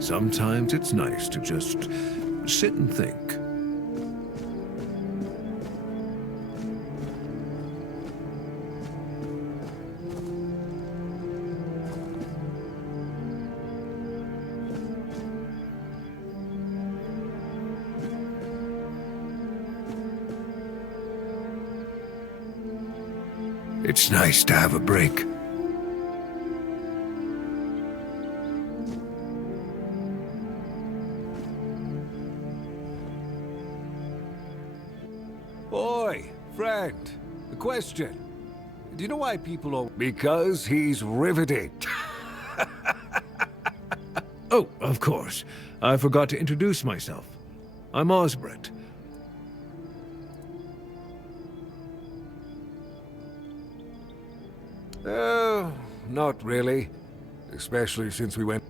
Sometimes it's nice to just sit and think. It's nice to have a break. Oi, friend. A question. Do you know why people are... Because he's riveted. Oh, of course. I forgot to introduce myself. I'm Osbert. Oh, not really. Especially since we went...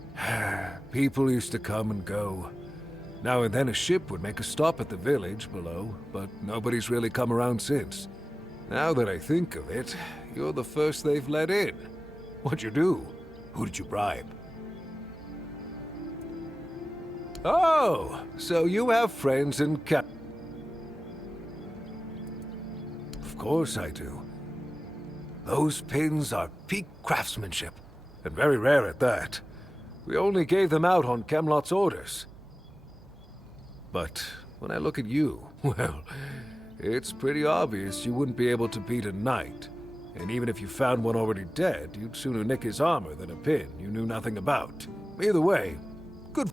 People used to come and go. Now and then a ship would make a stop at the village below, but nobody's really come around since. Now that I think of it, you're the first they've let in. What'd you do? Who did you bribe? Oh, so you have friends in Of course I do. Those pins are peak craftsmanship, and very rare at that. We only gave them out on Camelot's orders. But when I look at you, well, it's pretty obvious you wouldn't be able to beat a knight. And even if you found one already dead, you'd sooner nick his armor than a pin you knew nothing about. Either way, good.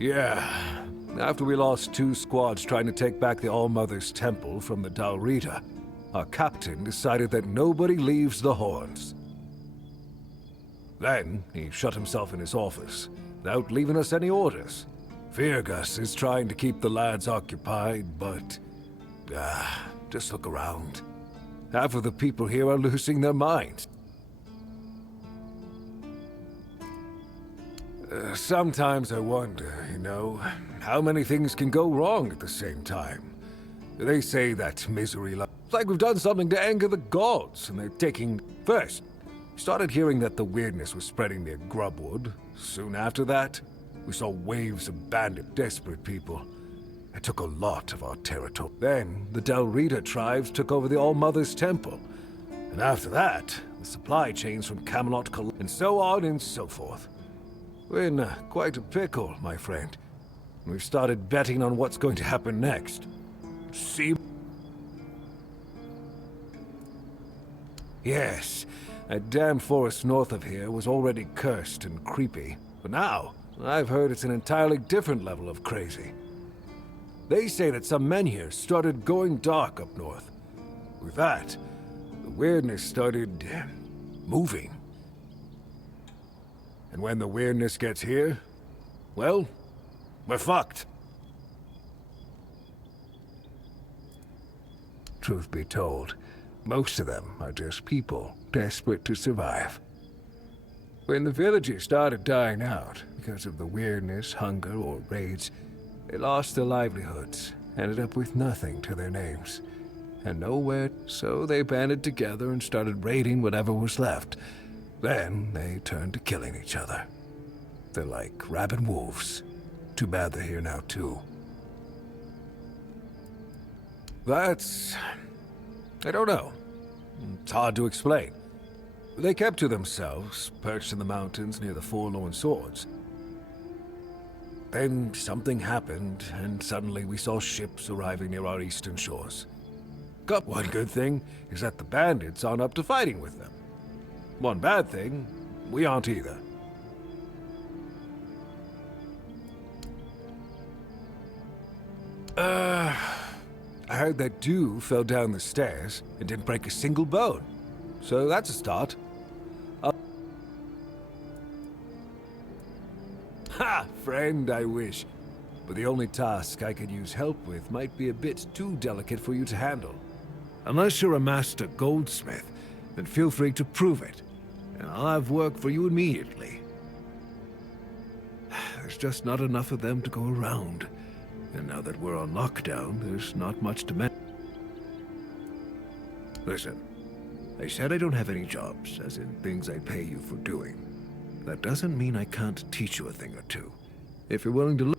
Yeah, after we lost 2 squads trying to take back the All-Mother's Temple from the Dalrita, our captain decided that nobody leaves the Horns. Then, he shut himself in his office, without leaving us any orders. Virgus is trying to keep the lads occupied, but... just look around. Half of the people here are losing their minds. Sometimes I wonder, you know, how many things can go wrong at the same time. They say that misery... It's like we've done something to anger the gods, and they're taking... First, we started hearing that the weirdness was spreading near Grubwood. Soon after that, we saw waves of bandit, desperate people. It took a lot of our territory. Then, the Dalrita tribes took over the All-Mother's Temple. And after that, the supply chains from Camelot and so on and so forth. We're in quite a pickle, my friend. We've started betting on what's going to happen next. See? Yes, that damn forest north of here was already cursed and creepy. But now, I've heard it's an entirely different level of crazy. They say that some men here started going dark up north. With that, the weirdness started... moving. And when the weirdness gets here, well, we're fucked. Truth be told, most of them are just people desperate to survive. When the villagers started dying out because of the weirdness, hunger, or raids, they lost their livelihoods, ended up with nothing to their names, and nowhere, so they banded together and started raiding whatever was left. Then they turned to killing each other. They're like rabid wolves. Too bad they're here now, too. That's... I don't know. It's hard to explain. They kept to themselves, perched in the mountains near the Forlorn Swords. Then something happened, and suddenly we saw ships arriving near our eastern shores. One good thing is that the bandits aren't up to fighting with them. One bad thing, we aren't either. I heard that Dew fell down the stairs and didn't break a single bone. So that's a start. Ha! Friend, I wish. But the only task I could use help with might be a bit too delicate for you to handle. Unless you're a master goldsmith, then feel free to prove it. And I'll have work for you immediately. There's just not enough of them to go around. And now that we're on lockdown, there's not much to manage. Listen, I said I don't have any jobs, as in things I pay you for doing. That doesn't mean I can't teach you a thing or two. If you're willing to look.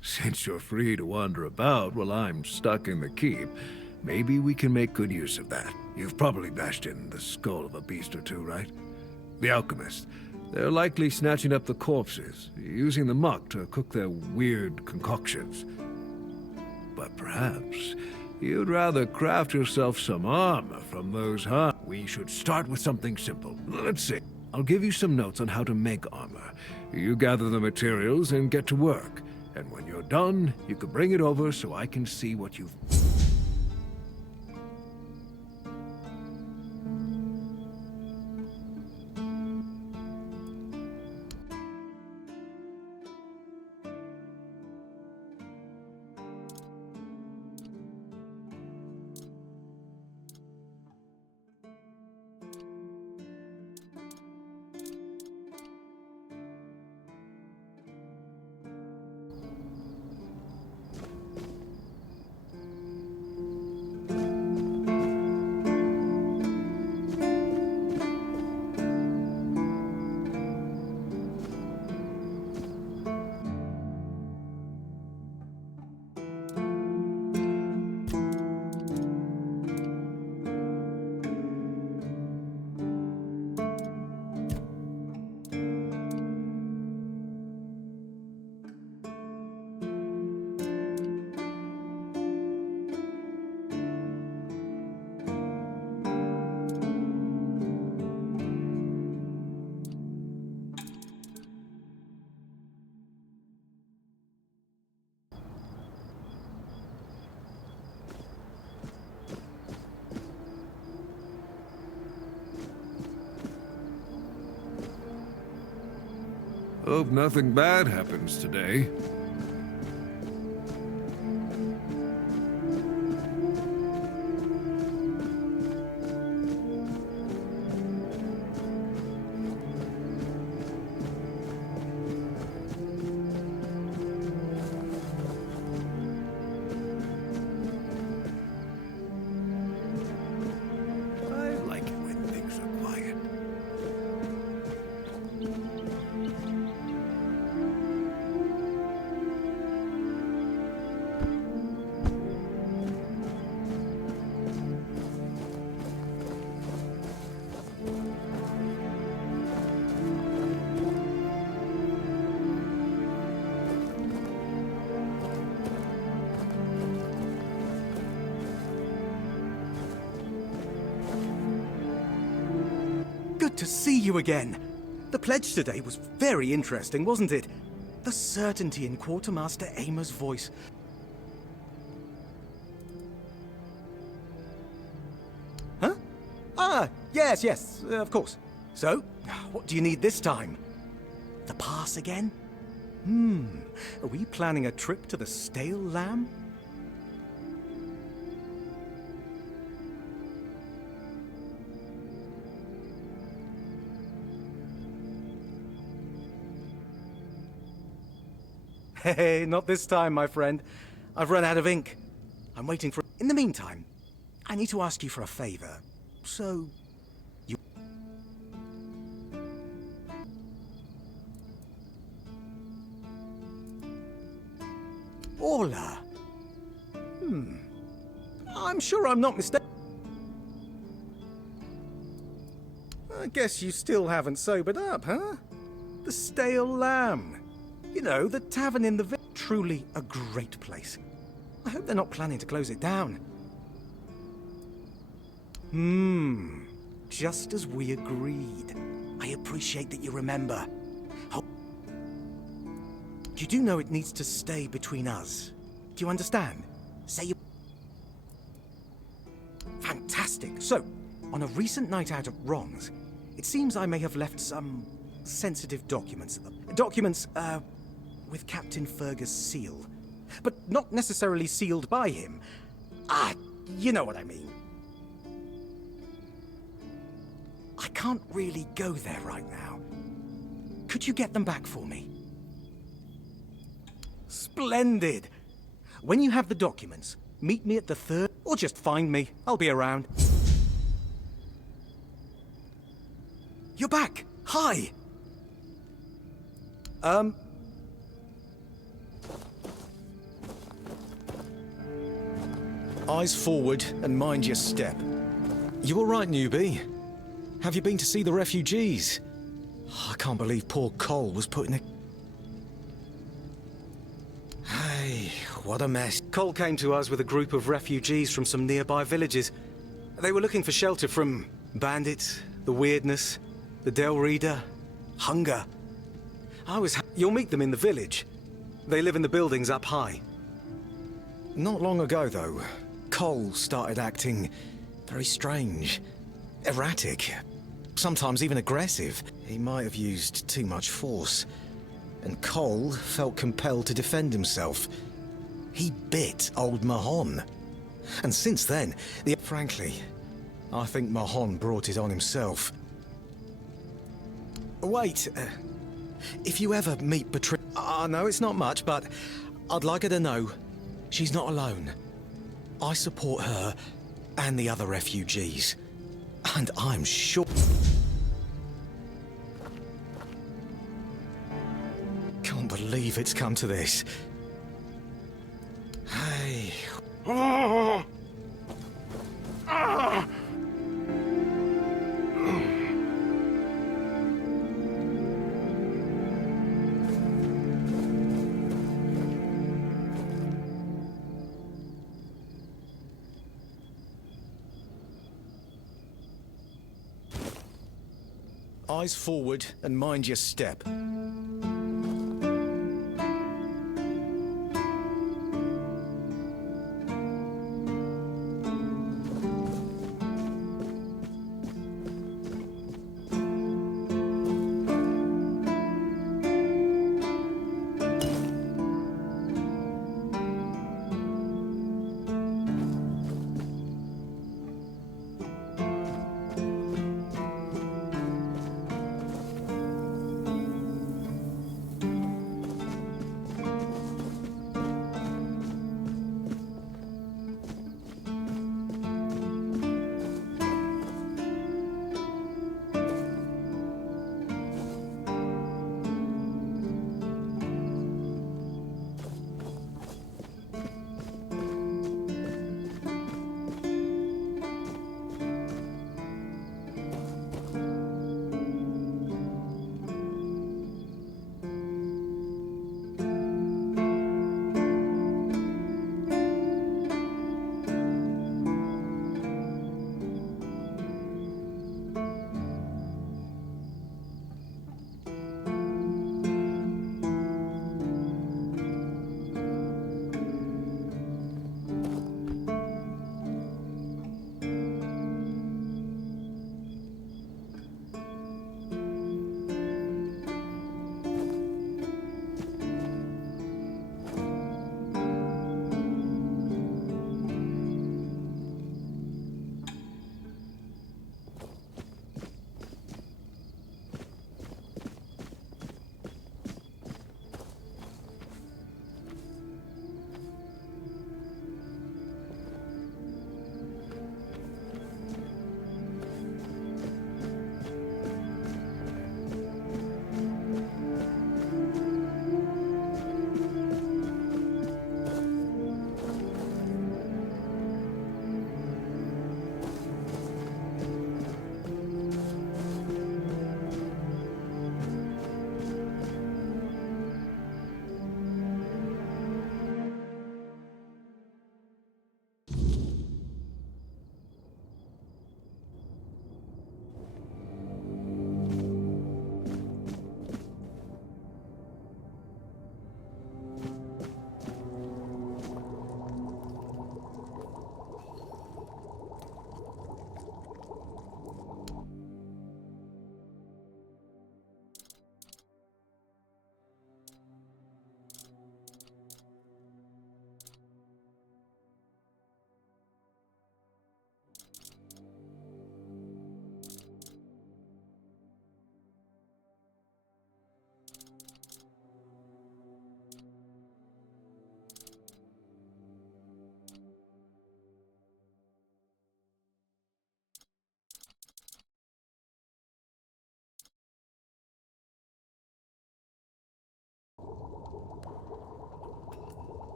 Since you're free to wander about while I'm stuck in the keep, maybe we can make good use of that. You've probably bashed in the skull of a beast or two, right? The alchemists. They're likely snatching up the corpses, using the muck to cook their weird concoctions. But perhaps you'd rather craft yourself some armor from those hunts. We should start with something simple. Let's see. I'll give you some notes on how to make armor. You gather the materials and get to work. And when you're done, you can bring it over so I can see what you've... Hope nothing bad happens today. I like it when things are quiet. Good to see you again. The pledge today was very interesting, wasn't it? The certainty in Quartermaster Aimer's voice. Huh? Ah, yes, of course. So, what do you need this time? The pass again? Are we planning a trip to the Stale Lamb? Hey, not this time, my friend. I've run out of ink. I'm waiting for... In the meantime, I need to ask you for a favor. So... you... Orla. I'm sure I'm not mistaken. I guess you still haven't sobered up, huh? The Stale Lamb. You know, the tavern in the village. Truly a great place. I hope they're not planning to close it down. Just as we agreed. I appreciate that you remember. Oh. You do know it needs to stay between us. Do you understand? Say you... Fantastic. So, on a recent night out at Ron's, it seems I may have left some sensitive documents. Documents, with Captain Fergus' seal. But not necessarily sealed by him. You know what I mean. I can't really go there right now. Could you get them back for me? Splendid! When you have the documents, Meet me at the third, or just find me. I'll be around. You're back. Hi. Eyes forward and mind your step. You all right, newbie? Have you been to see the refugees? I can't believe poor Cole was put in a... Hey, what a mess. Cole came to us with a group of refugees from some nearby villages. They were looking for shelter from bandits, the weirdness, the Del Reader, hunger. You'll meet them in the village. They live in the buildings up high. Not long ago, though, Cole started acting very strange, erratic, sometimes even aggressive. He might have used too much force, and Cole felt compelled to defend himself. He bit old Mahon. And since then, frankly, I think Mahon brought it on himself. Wait, if you ever meet Patricia... I know it's not much, but I'd like her to know she's not alone. I support her and the other refugees. And I'm sure... Can't believe it's come to this. Hey... Eyes forward and mind your step.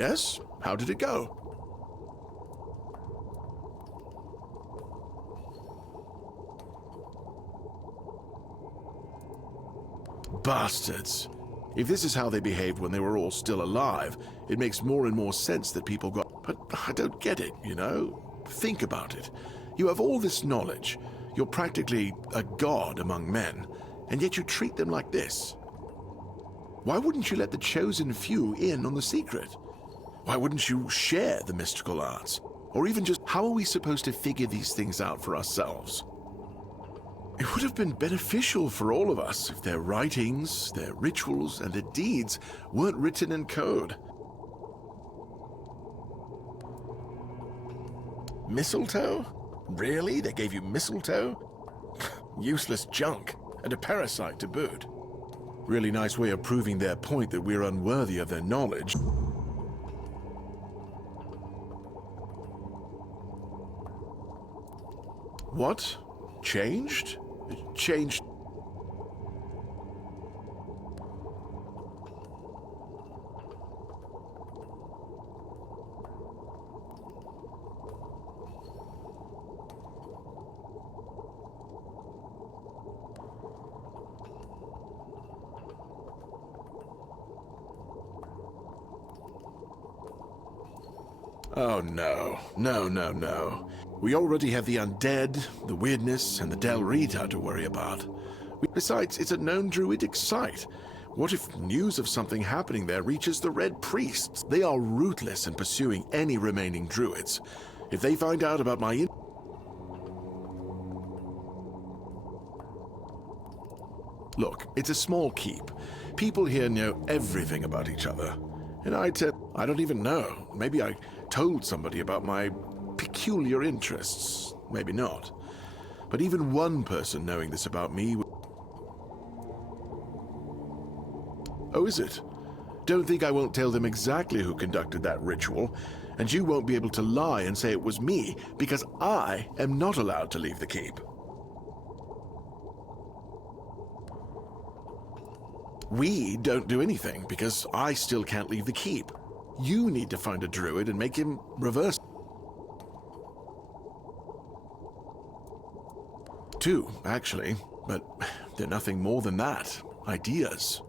Yes? How did it go? Bastards. If this is how they behaved when they were all still alive, it makes more and more sense that people got... But I don't get it, you know? Think about it. You have all this knowledge. You're practically a god among men, and yet you treat them like this. Why wouldn't you let the chosen few in on the secret? Why wouldn't you share the mystical arts? Or even just, how are we supposed to figure these things out for ourselves? It would have been beneficial for all of us if their writings, their rituals, and their deeds weren't written in code. Mistletoe? Really? They gave you mistletoe? Useless junk, and a parasite to boot. Really nice way of proving their point that we're unworthy of their knowledge. What? Changed? Changed? Oh no, no. We already have the undead, the weirdness, and the Del Rita to worry about. Besides, it's a known druidic site. What if news of something happening there reaches the Red Priests? They are ruthless in pursuing any remaining druids. If they find out about my... Look, it's a small keep. People here know everything about each other. And I don't even know. Maybe I told somebody about my peculiar interests. Maybe not. But even one person knowing this about me... Oh, is it? Don't think I won't tell them exactly who conducted that ritual, and you won't be able to lie and say it was me, because I am not allowed to leave the keep. We don't do anything, because I still can't leave the keep. You need to find a druid and make him reverse. Two, actually, but they're nothing more than that. Ideas.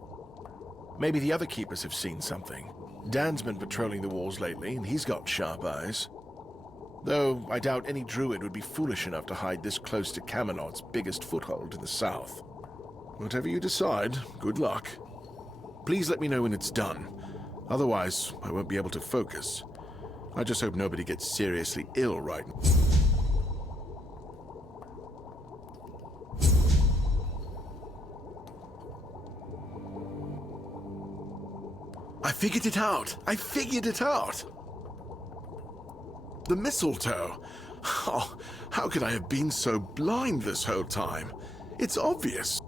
Maybe the other keepers have seen something. Dan's been patrolling the walls lately, and he's got sharp eyes. Though I doubt any druid would be foolish enough to hide this close to Camelot's biggest foothold in the south. Whatever you decide, good luck. Please let me know when it's done. Otherwise, I won't be able to focus. I just hope nobody gets seriously ill right now. I figured it out! I figured it out! The mistletoe! Oh, how could I have been so blind this whole time? It's obvious.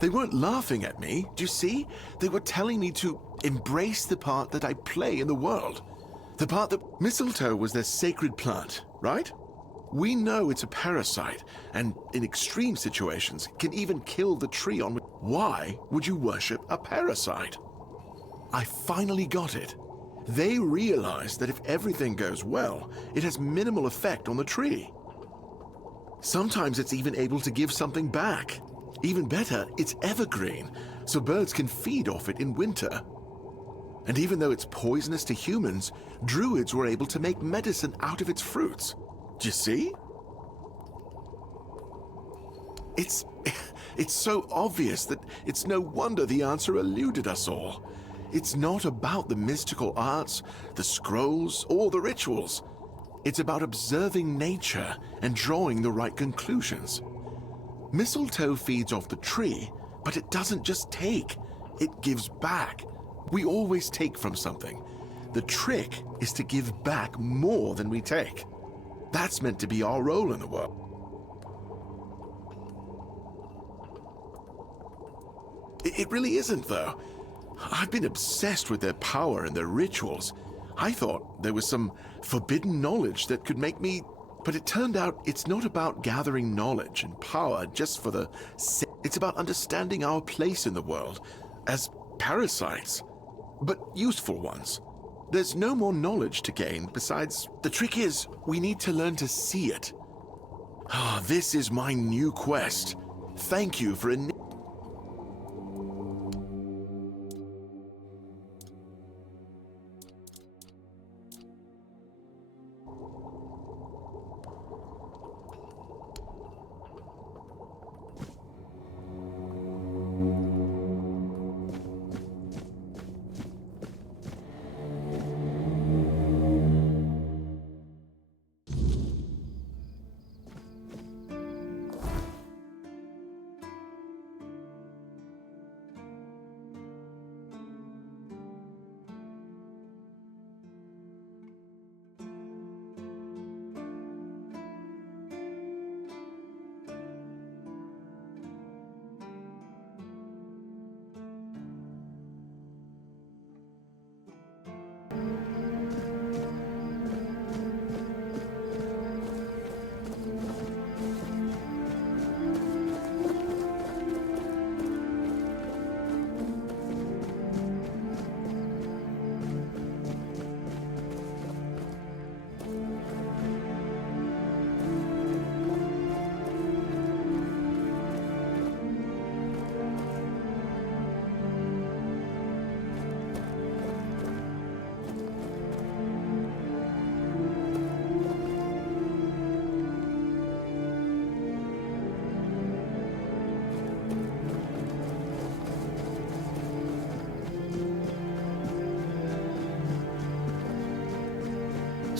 They weren't laughing at me, do you see? They were telling me to embrace the part that I play in the world. The part that mistletoe was their sacred plant, right? We know it's a parasite, and in extreme situations, can even kill the tree on which... Why would you worship a parasite? I finally got it. They realized that if everything goes well, it has minimal effect on the tree. Sometimes it's even able to give something back. Even better, it's evergreen, so birds can feed off it in winter. And even though it's poisonous to humans, druids were able to make medicine out of its fruits. Do you see? It's so obvious that it's no wonder the answer eluded us all. It's not about the mystical arts, the scrolls, or the rituals. It's about observing nature and drawing the right conclusions. Mistletoe feeds off the tree, but it doesn't just take, it gives back. We always take from something. The trick is to give back more than we take. That's meant to be our role in the world. It really isn't, though. I've been obsessed with their power and their rituals. I thought there was some forbidden knowledge that could make me... But it turned out it's not about gathering knowledge and power just for the sake. It's about understanding our place in the world as parasites. but useful ones. There's no more knowledge to gain besides... The trick is, we need to learn to see it. Ah, this is my new quest. Thank you for...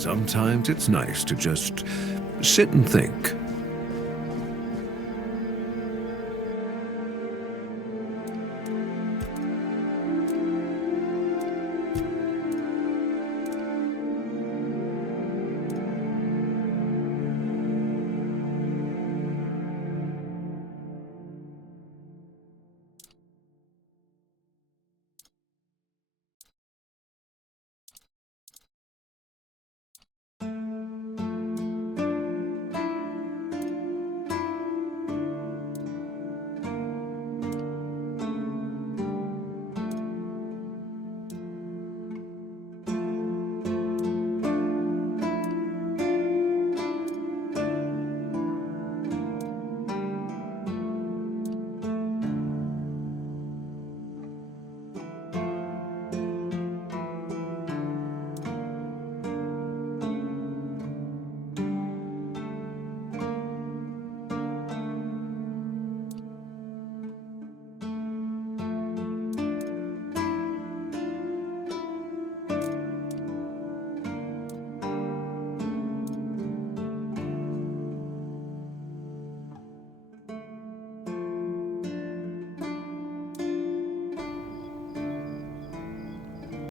Sometimes it's nice to just sit and think.